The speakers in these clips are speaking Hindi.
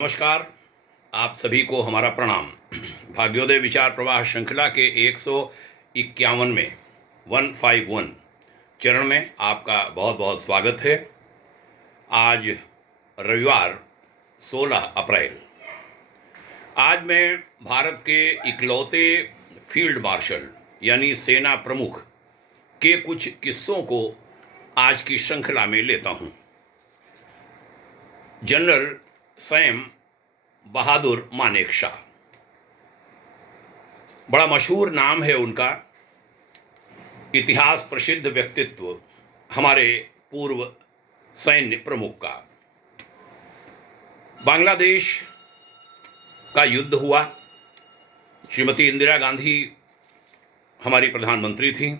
नमस्कार। आप सभी को हमारा प्रणाम। भाग्योदय विचार प्रवाह श्रृंखला के 151 में 151 चरण में आपका बहुत बहुत स्वागत है। आज रविवार 16 अप्रैल। आज मैं भारत के इकलौते फील्ड मार्शल यानी सेना प्रमुख के कुछ किस्सों को आज की श्रृंखला में लेता हूं। जनरल सैम बहादुर मानेकशॉ, बड़ा मशहूर नाम है उनका। इतिहास प्रसिद्ध व्यक्तित्व, हमारे पूर्व सैन्य प्रमुख का। बांग्लादेश का युद्ध हुआ। श्रीमती इंदिरा गांधी हमारी प्रधानमंत्री थी।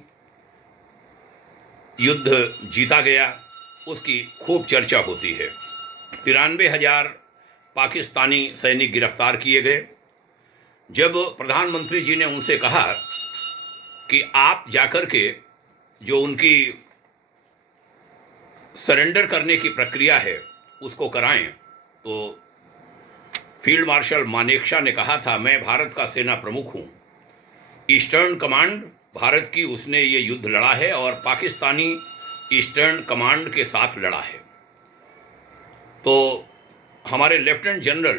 युद्ध जीता गया, उसकी खूब चर्चा होती है। 93,000 पाकिस्तानी सैनिक गिरफ्तार किए गए। जब प्रधानमंत्री जी ने उनसे कहा कि आप जाकर के जो उनकी सरेंडर करने की प्रक्रिया है उसको कराएं, तो फील्ड मार्शल मानेकशॉ ने कहा था, मैं भारत का सेना प्रमुख हूं। ईस्टर्न कमांड भारत की, उसने ये युद्ध लड़ा है और पाकिस्तानी ईस्टर्न कमांड के साथ लड़ा है। तो हमारे लेफ्टिनेंट जनरल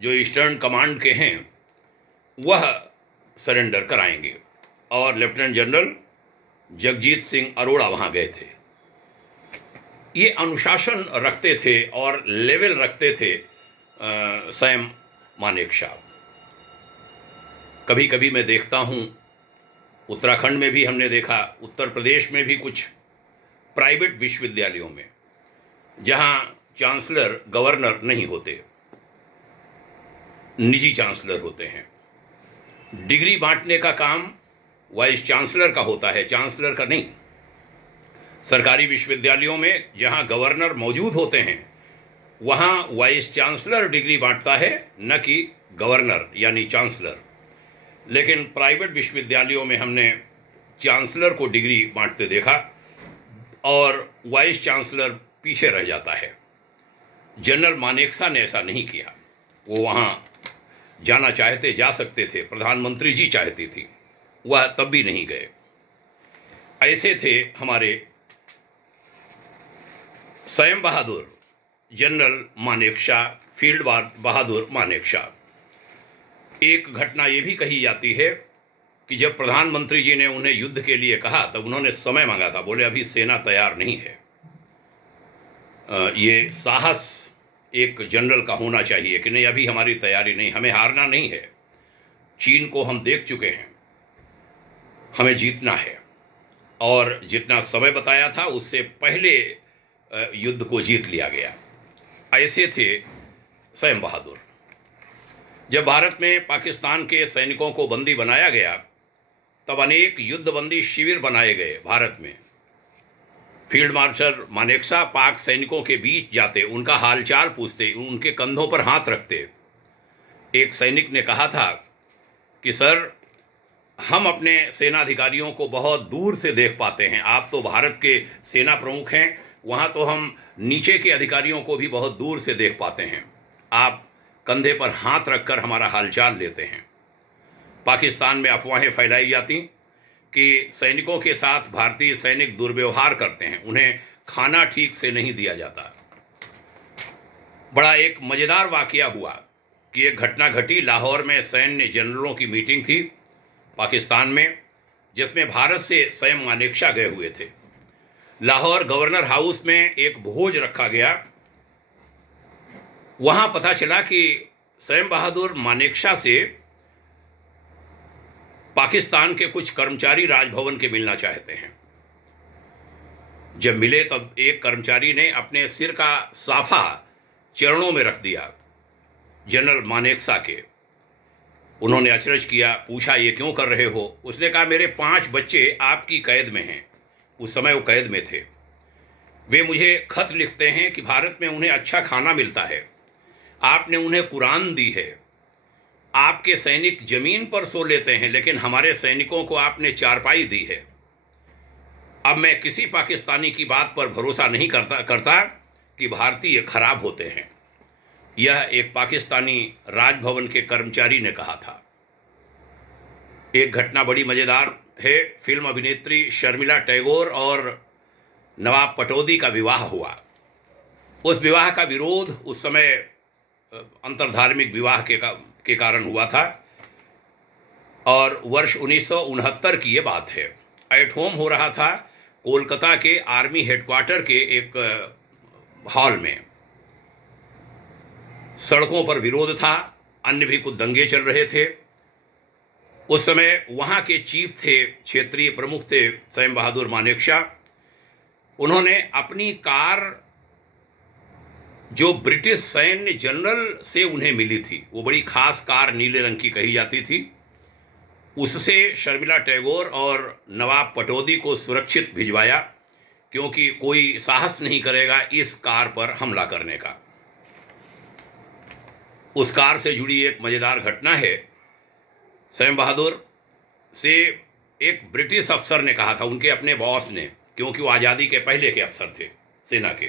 जो ईस्टर्न कमांड के हैं वह सरेंडर कराएंगे। और लेफ्टिनेंट जनरल जगजीत सिंह अरोड़ा वहाँ गए थे। ये अनुशासन रखते थे और लेवल रखते थे सैम मानेकशॉ। कभी कभी मैं देखता हूँ, उत्तराखंड में भी हमने देखा, उत्तर प्रदेश में भी कुछ प्राइवेट विश्वविद्यालयों में जहाँ चांसलर गवर्नर नहीं होते, निजी चांसलर होते हैं। डिग्री बांटने का काम वाइस चांसलर का होता है, चांसलर का नहीं। सरकारी विश्वविद्यालयों में जहां गवर्नर मौजूद होते हैं वहां वाइस चांसलर डिग्री बांटता है, न कि गवर्नर यानी चांसलर। लेकिन प्राइवेट विश्वविद्यालयों में हमने चांसलर को डिग्री बांटते देखा और वाइस चांसलर पीछे रह जाता है। जनरल मानेकशॉ ने ऐसा नहीं किया। वो वहाँ जाना चाहते, जा सकते थे, प्रधानमंत्री जी चाहती थी, वह तब भी नहीं गए। ऐसे थे हमारे सैम बहादुर, जनरल मानेकशॉ, फील्ड बहादुर मानेकशॉ। एक घटना ये भी कही जाती है कि जब प्रधानमंत्री जी ने उन्हें युद्ध के लिए कहा तब उन्होंने समय मांगा था। बोले अभी सेना तैयार नहीं है। ये साहस एक जनरल का होना चाहिए कि नहीं, अभी हमारी तैयारी नहीं, हमें हारना नहीं है। चीन को हम देख चुके हैं, हमें जीतना है। और जितना समय बताया था उससे पहले युद्ध को जीत लिया गया। ऐसे थे सैम बहादुर। जब भारत में पाकिस्तान के सैनिकों को बंदी बनाया गया तब अनेक युद्धबंदी शिविर बनाए गए भारत में। फील्ड मार्शल मानेकशॉ पाक सैनिकों के बीच जाते, उनका हालचाल पूछते, उनके कंधों पर हाथ रखते। एक सैनिक ने कहा था कि सर, हम अपने सेनाधिकारियों को बहुत दूर से देख पाते हैं, आप तो भारत के सेना प्रमुख हैं, वहाँ तो हम नीचे के अधिकारियों को भी बहुत दूर से देख पाते हैं, आप कंधे पर हाथ रखकर हमारा हालचाल लेते हैं। पाकिस्तान में अफवाहें फैलाई जाती कि सैनिकों के साथ भारतीय सैनिक दुर्व्यवहार करते हैं, उन्हें खाना ठीक से नहीं दिया जाता। बड़ा एक मज़ेदार वाकया हुआ कि एक घटना घटी। लाहौर में सैन्य जनरलों की मीटिंग थी पाकिस्तान में, जिसमें भारत से सैम मानेकशॉ गए हुए थे। लाहौर गवर्नर हाउस में एक भोज रखा गया। वहाँ पता चला कि सैम बहादुर मानेकशॉ से पाकिस्तान के कुछ कर्मचारी राजभवन के मिलना चाहते हैं। जब मिले तब एक कर्मचारी ने अपने सिर का साफा चरणों में रख दिया जनरल मानेकशॉ के। उन्होंने अचरज किया, पूछा ये क्यों कर रहे हो? उसने कहा मेरे 5 बच्चे आपकी कैद में हैं। उस समय वो कैद में थे। वे मुझे खत लिखते हैं कि भारत में उन्हें अच्छा खाना मिलता है, आपने उन्हें कुरान दी है, आपके सैनिक जमीन पर सो लेते हैं, लेकिन हमारे सैनिकों को आपने चारपाई दी है। अब मैं किसी पाकिस्तानी की बात पर भरोसा नहीं करता कि भारतीय खराब होते हैं। यह एक पाकिस्तानी राजभवन के कर्मचारी ने कहा था। एक घटना बड़ी मज़ेदार है। फिल्म अभिनेत्री शर्मिला टैगोर और नवाब पटौदी का विवाह हुआ। उस विवाह का विरोध उस समय अंतर्धार्मिक विवाह के कारण हुआ था और वर्ष 1969 की ये बात है। एट होम हो रहा था कोलकाता के आर्मी हेडक्वार्टर के एक हॉल में। सड़कों पर विरोध था, अन्य भी कुछ दंगे चल रहे थे। उस समय वहाँ के चीफ थे, क्षेत्रीय प्रमुख थे सैम बहादुर मानेकशॉ। उन्होंने अपनी कार, जो ब्रिटिश सैन्य जनरल से उन्हें मिली थी, वो बड़ी खास कार नीले रंग की कही जाती थी, उससे शर्मिला टैगोर और नवाब पटौदी को सुरक्षित भिजवाया, क्योंकि कोई साहस नहीं करेगा इस कार पर हमला करने का। उस कार से जुड़ी एक मज़ेदार घटना है। सैम बहादुर से एक ब्रिटिश अफसर ने कहा था, उनके अपने बॉस ने, क्योंकि वो आज़ादी के पहले के अफसर थे सेना के,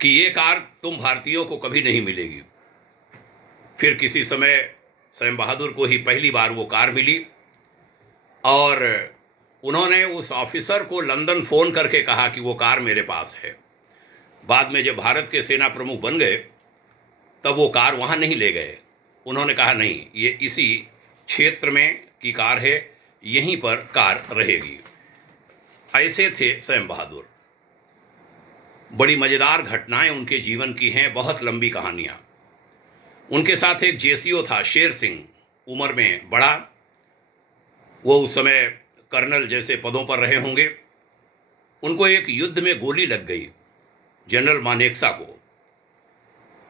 कि ये कार तुम भारतीयों को कभी नहीं मिलेगी। फिर किसी समय सैम बहादुर को ही पहली बार वो कार मिली और उन्होंने उस ऑफिसर को लंदन फ़ोन करके कहा कि वो कार मेरे पास है। बाद में जब भारत के सेना प्रमुख बन गए तब वो कार वहाँ नहीं ले गए। उन्होंने कहा नहीं, ये इसी क्षेत्र में की कार है, यहीं पर कार रहेगी। ऐसे थे सैम बहादुर। बड़ी मज़ेदार घटनाएं उनके जीवन की हैं, बहुत लंबी कहानियाँ। उनके साथ एक जेसीओ था, शेर सिंह, उम्र में बड़ा। वो उस समय कर्नल जैसे पदों पर रहे होंगे। उनको एक युद्ध में गोली लग गई, जनरल मानेकशॉ को,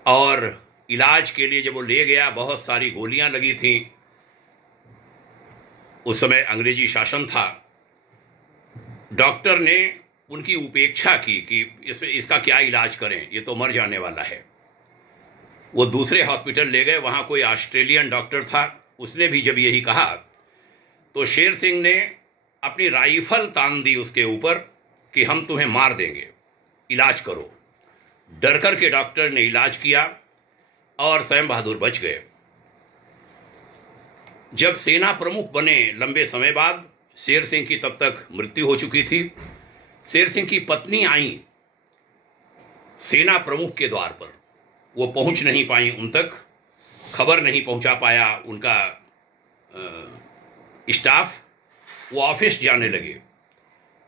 और इलाज के लिए जब वो ले गया, बहुत सारी गोलियां लगी थीं। उस समय अंग्रेजी शासन था। डॉक्टर ने उनकी उपेक्षा की कि इसका क्या इलाज करें, ये तो मर जाने वाला है। वो दूसरे हॉस्पिटल ले गए, वहाँ कोई ऑस्ट्रेलियन डॉक्टर था, उसने भी जब यही कहा तो शेर सिंह ने अपनी राइफल तान दी उसके ऊपर कि हम तुम्हें मार देंगे, इलाज करो। डर कर के डॉक्टर ने इलाज किया और सैम बहादुर बच गए। जब सेना प्रमुख बने लंबे समय बाद, शेर सिंह की तब तक मृत्यु हो चुकी थी। शेर सिंह की पत्नी आई सेना प्रमुख के द्वार पर, वो पहुंच नहीं पाई उन तक, खबर नहीं पहुंचा पाया उनका स्टाफ। वो ऑफिस जाने लगे,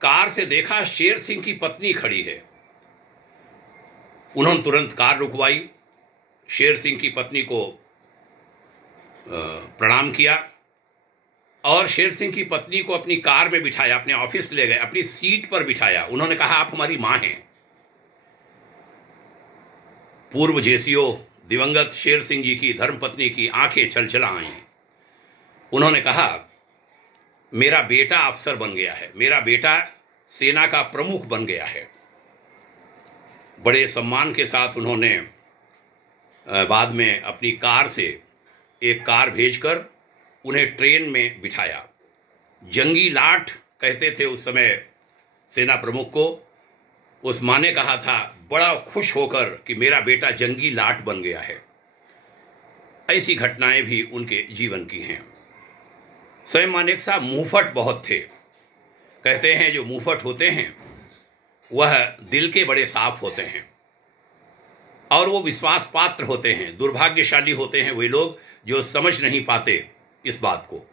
कार से देखा शेर सिंह की पत्नी खड़ी है। उन्होंने तुरंत कार रुकवाई, शेर सिंह की पत्नी को प्रणाम किया और शेर सिंह की पत्नी को अपनी कार में बिठाया, अपने ऑफिस ले गए, अपनी सीट पर बिठाया। उन्होंने कहा, आप हमारी माँ हैं। पूर्व जेसीओ दिवंगत शेर सिंह जी की धर्मपत्नी की आंखें छलछला आईं। उन्होंने कहा, मेरा बेटा अफसर बन गया है, मेरा बेटा सेना का प्रमुख बन गया है। बड़े सम्मान के साथ उन्होंने बाद में अपनी कार से एक कार भेजकर उन्हें ट्रेन में बिठाया। जंगी लाट कहते थे उस समय सेना प्रमुख को। उस माँ ने कहा था बड़ा खुश होकर कि मेरा बेटा जंगी लाट बन गया है। ऐसी घटनाएं भी उनके जीवन की हैं। सैम मानेकशॉ मुंहफट बहुत थे। कहते हैं जो मुंहफट होते हैं वह दिल के बड़े साफ होते हैं और वो विश्वास पात्र होते हैं। दुर्भाग्यशाली होते हैं वे लोग जो समझ नहीं पाते इस बात को,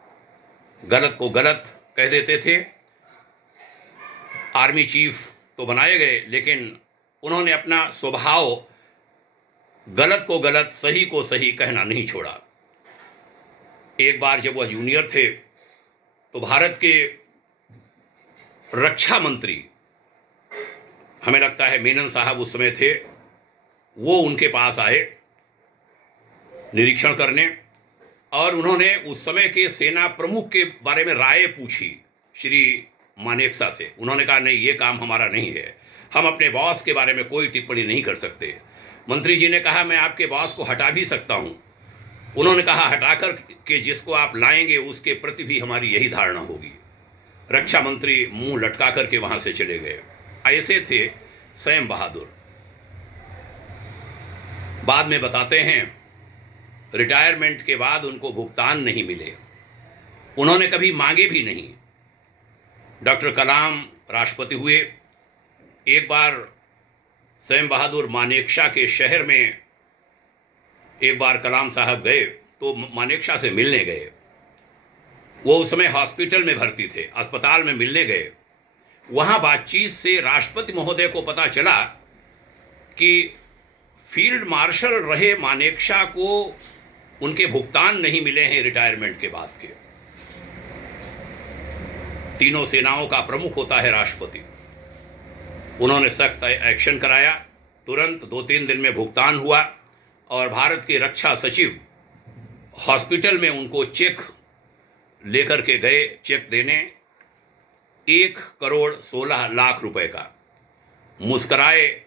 गलत को गलत कह देते थे। आर्मी चीफ तो बनाए गए, लेकिन उन्होंने अपना स्वभाव गलत को गलत, सही को सही कहना नहीं छोड़ा। एक बार जब वह जूनियर थे तो भारत के रक्षा मंत्री, हमें लगता है मेनन साहब उस समय थे, वो उनके पास आए निरीक्षण करने और उन्होंने उस समय के सेना प्रमुख के बारे में राय पूछी श्री मानेकशॉ से। उन्होंने कहा, नहीं, ये काम हमारा नहीं है, हम अपने बॉस के बारे में कोई टिप्पणी नहीं कर सकते। मंत्री जी ने कहा, मैं आपके बॉस को हटा भी सकता हूँ। उन्होंने कहा, हटाकर के जिसको आप लाएंगे उसके प्रति भी हमारी यही धारणा होगी। रक्षा मंत्री मुंह लटका करके वहाँ से चले गए। ऐसे थे सैम बहादुर। बाद में बताते हैं रिटायरमेंट के बाद उनको भुगतान नहीं मिले, उन्होंने कभी मांगे भी नहीं। डॉक्टर कलाम राष्ट्रपति हुए, एक बार सैम बहादुर मानेकशा के शहर में एक बार कलाम साहब गए तो मानेकशा से मिलने गए। वो उस समय हॉस्पिटल में भर्ती थे, अस्पताल में मिलने गए। वहाँ बातचीत से राष्ट्रपति महोदय को पता चला कि फील्ड मार्शल रहे मानेकशा को उनके भुगतान नहीं मिले हैं रिटायरमेंट के बाद के। तीनों सेनाओं का प्रमुख होता है राष्ट्रपति। उन्होंने सख्त एक्शन कराया, तुरंत 2-3 दिन में भुगतान हुआ और भारत के रक्षा सचिव हॉस्पिटल में उनको चेक लेकर के गए, चेक देने 1,16,00,000 रुपए का। मुस्कराए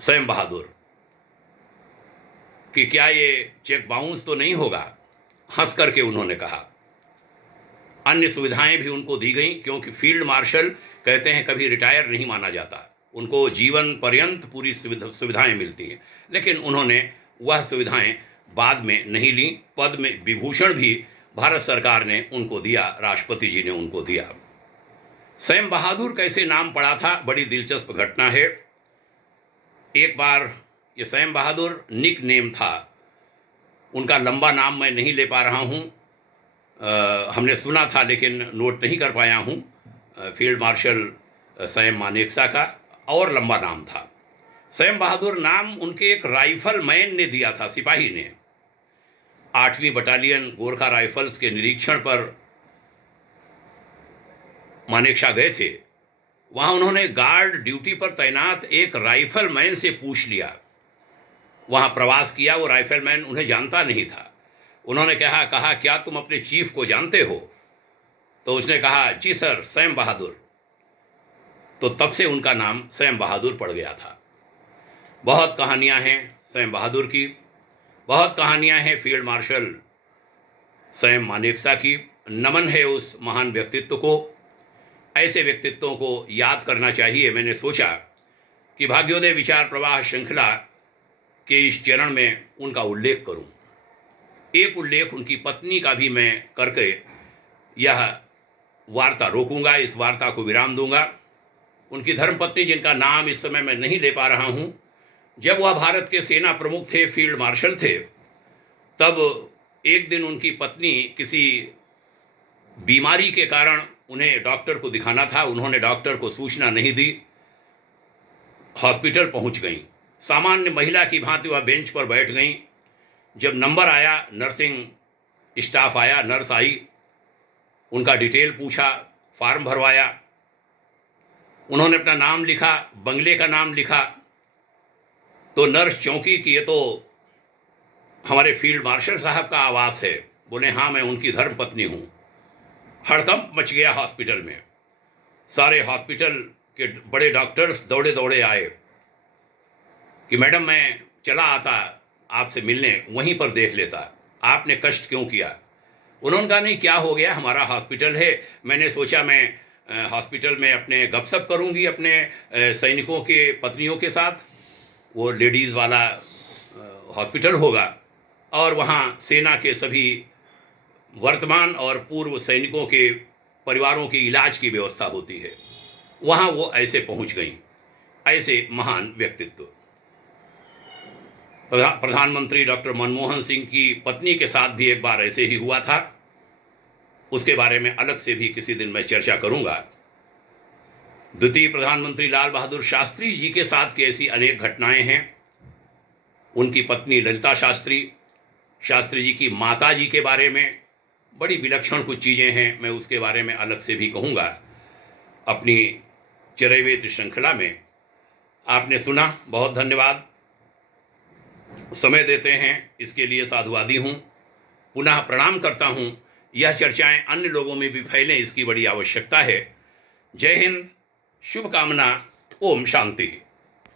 सैम बहादुर कि क्या ये चेक बाउंस तो नहीं होगा, हंस करके उन्होंने कहा। अन्य सुविधाएं भी उनको दी गई, क्योंकि फील्ड मार्शल कहते हैं कभी रिटायर नहीं माना जाता, उनको जीवन पर्यंत पूरी सुविधाएं मिलती हैं। लेकिन उन्होंने वह सुविधाएं बाद में नहीं ली। पद में विभूषण भी भारत सरकार ने उनको दिया, राष्ट्रपति जी ने उनको दिया। सैम बहादुर कैसे नाम पड़ा था, बड़ी दिलचस्प घटना है। एक बार ये सैम बहादुर निक नेम था, उनका लंबा नाम मैं नहीं ले पा रहा हूँ, हमने सुना था लेकिन नोट नहीं कर पाया हूँ। फील्ड मार्शल सैम मानेकशा का और लंबा नाम था। सैम बहादुर नाम उनके एक राइफल मैन ने दिया था, सिपाही ने। 8वीं बटालियन गोरखा राइफल्स के निरीक्षण पर मानेकशा गए थे। वहाँ उन्होंने गार्ड ड्यूटी पर तैनात एक राइफल मैन से पूछ लिया, वहाँ प्रवास किया। वो राइफल मैन उन्हें जानता नहीं था। उन्होंने कहा क्या तुम अपने चीफ को जानते हो? तो उसने कहा जी सर, सैम बहादुर। तो तब से उनका नाम सैम बहादुर पड़ गया था। बहुत कहानियां हैं सैम बहादुर की, बहुत कहानियां हैं फील्ड मार्शल सैम मानेकशा की। नमन है उस महान व्यक्तित्व को। ऐसे व्यक्तित्वों को याद करना चाहिए। मैंने सोचा कि भाग्योदय विचार प्रवाह श्रृंखला के इस चरण में उनका उल्लेख करूं। एक उल्लेख उनकी पत्नी का भी मैं करके यह वार्ता रोकूंगा, इस वार्ता को विराम दूंगा। उनकी धर्मपत्नी, जिनका नाम इस समय मैं नहीं ले पा रहा हूं, जब वह भारत के सेना प्रमुख थे, फील्ड मार्शल थे, तब एक दिन उनकी पत्नी किसी बीमारी के कारण उन्हें डॉक्टर को दिखाना था। उन्होंने डॉक्टर को सूचना नहीं दी, हॉस्पिटल पहुंच गईं। सामान्य महिला की भांति वह बेंच पर बैठ गईं। जब नंबर आया, नर्सिंग स्टाफ आया, नर्स आई, उनका डिटेल पूछा, फॉर्म भरवाया। उन्होंने अपना नाम लिखा, बंगले का नाम लिखा। तो नर्स चौंकी कि ये तो हमारे फील्ड मार्शल साहब का आवास है। बोले हाँ, मैं उनकी धर्मपत्नी हूँ। हड़कंप मच गया हॉस्पिटल में। सारे हॉस्पिटल के बड़े डॉक्टर्स दौड़े दौड़े आए कि मैडम, मैं चला आता आपसे मिलने, वहीं पर देख लेता, आपने कष्ट क्यों किया? उन्होंने कहा नहीं, क्या हो गया, हमारा हॉस्पिटल है। मैंने सोचा मैं हॉस्पिटल में अपने गपशप करूंगी अपने सैनिकों के पत्नियों के साथ। वो लेडीज़ वाला हॉस्पिटल होगा और वहाँ सेना के सभी वर्तमान और पूर्व सैनिकों के परिवारों के इलाज की व्यवस्था होती है। वहाँ वो ऐसे पहुँच गई। ऐसे महान व्यक्तित्व। प्रधानमंत्री डॉक्टर मनमोहन सिंह की पत्नी के साथ भी एक बार ऐसे ही हुआ था। उसके बारे में अलग से भी किसी दिन मैं चर्चा करूंगा। द्वितीय प्रधानमंत्री लाल बहादुर शास्त्री जी के साथ की ऐसी अनेक घटनाएं हैं। उनकी पत्नी ललिता शास्त्री, शास्त्री जी की माता जी के बारे में बड़ी विलक्षण कुछ चीज़ें हैं, मैं उसके बारे में अलग से भी कहूँगा अपनी चिरैवेत श्रृंखला में। आपने सुना, बहुत धन्यवाद। समय देते हैं इसके लिए साधुवादी हूँ। पुनः प्रणाम करता हूँ। यह चर्चाएं अन्य लोगों में भी फैलें, इसकी बड़ी आवश्यकता है। जय हिंद, शुभकामना, ओम शांति।